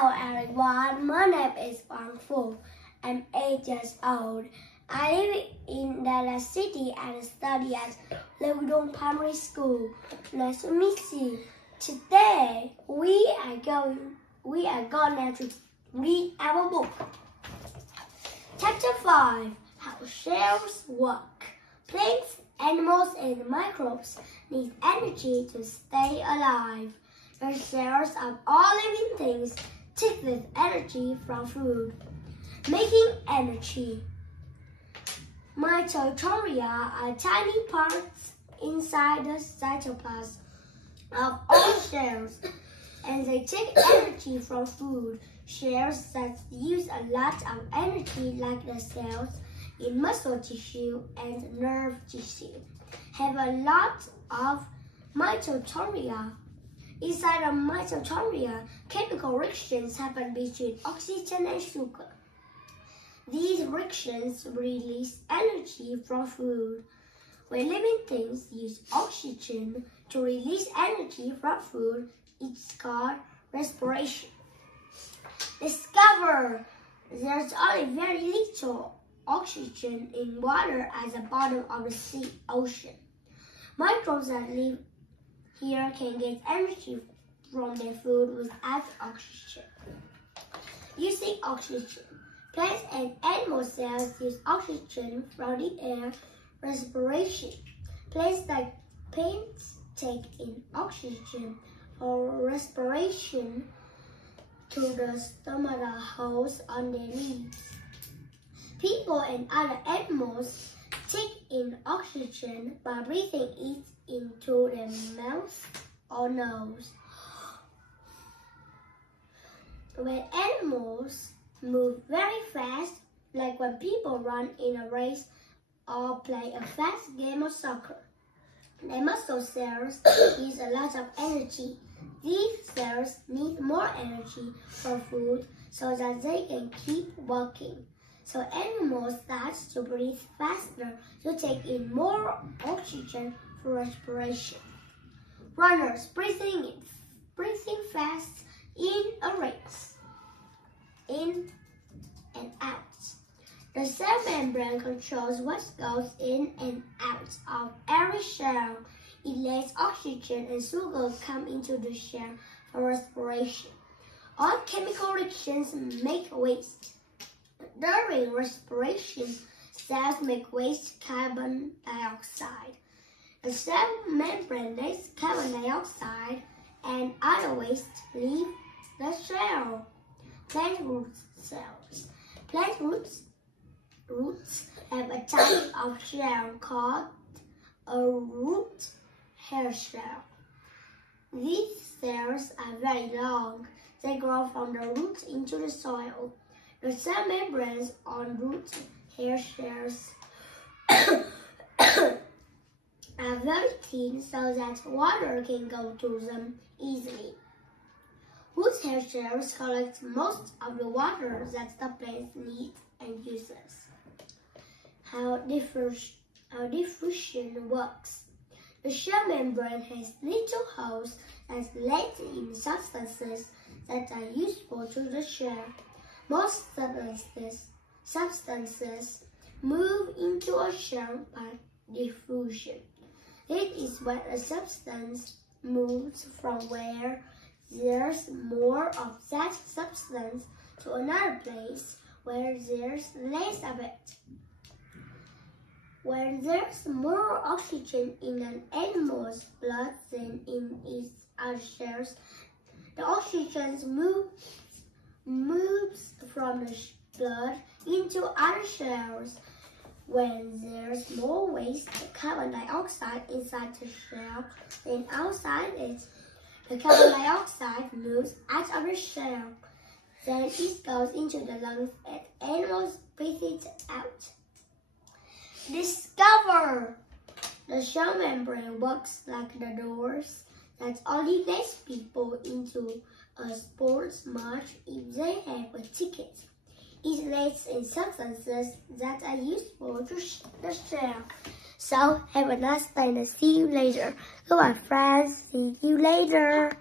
Hello everyone, my name is Wang Fu. I'm 8 years old. I live in Dallas City and study at Leudon Primary School. Nice to meet you. Today we are going to read our book. Chapter 5: How Shells Work. Plants, animals, and microbes need energy to stay alive. The cells of all living things take this energy from food, making energy. Mitochondria are tiny parts inside the cytoplasm of all cells, and they take energy from food. Cells that use a lot of energy, like the cells in muscle tissue and nerve tissue, have a lot of mitochondria. Inside the mitochondria, chemical reactions happen between oxygen and sugar. These reactions release energy from food. When living things use oxygen to release energy from food, it's called respiration. Discover there's only very little oxygen in water at the bottom of the ocean. Microbes that live here can get energy from their food without oxygen. Using oxygen, plants and animal cells use oxygen from the air. Respiration. Plants take in oxygen for respiration to the stomata holes on their leaves. People and other animals take in oxygen by breathing it into their mouth or nose. When animals move very fast, like when people run in a race or play a fast game of soccer, their muscle cells use a lot of energy. These cells need more energy for food so that they can keep working. So animals start to breathe faster to take in more oxygen for respiration. Runners breathing fast in a race, in and out. The cell membrane controls what goes in and out of every cell. It lets oxygen and sugar come into the cell for respiration. All chemical reactions make waste. During respiration, cells make waste carbon dioxide. The cell membrane lets carbon dioxide and other waste leave the cell. Plant root cells. Plant roots have a type of shell called a root hair shell. These cells are very long. They grow from the roots into the soil. The cell membranes on root hair shells are very thin so that water can go to them easily. Root hair shells collect most of the water that the plant needs and uses. How diffusion works. The shell membrane has little holes that let in substances that are useful to the shell. Most substances move into a shell by diffusion. It is when a substance moves from where there's more of that substance to another place where there's less of it. When there's more oxygen in an animal's blood than in its other cells, the oxygen moves from the blood into other cells. When there's more waste carbon dioxide inside the cell than outside it, the carbon dioxide moves out of the cell. Then it goes into the lungs and animals breathe it out. Discover! The cell membrane works like the doors that only lets people into a sports match if they have a ticket. It lets in substances that are useful to the cell. So, have a nice day and see you later. Goodbye, friends. See you later.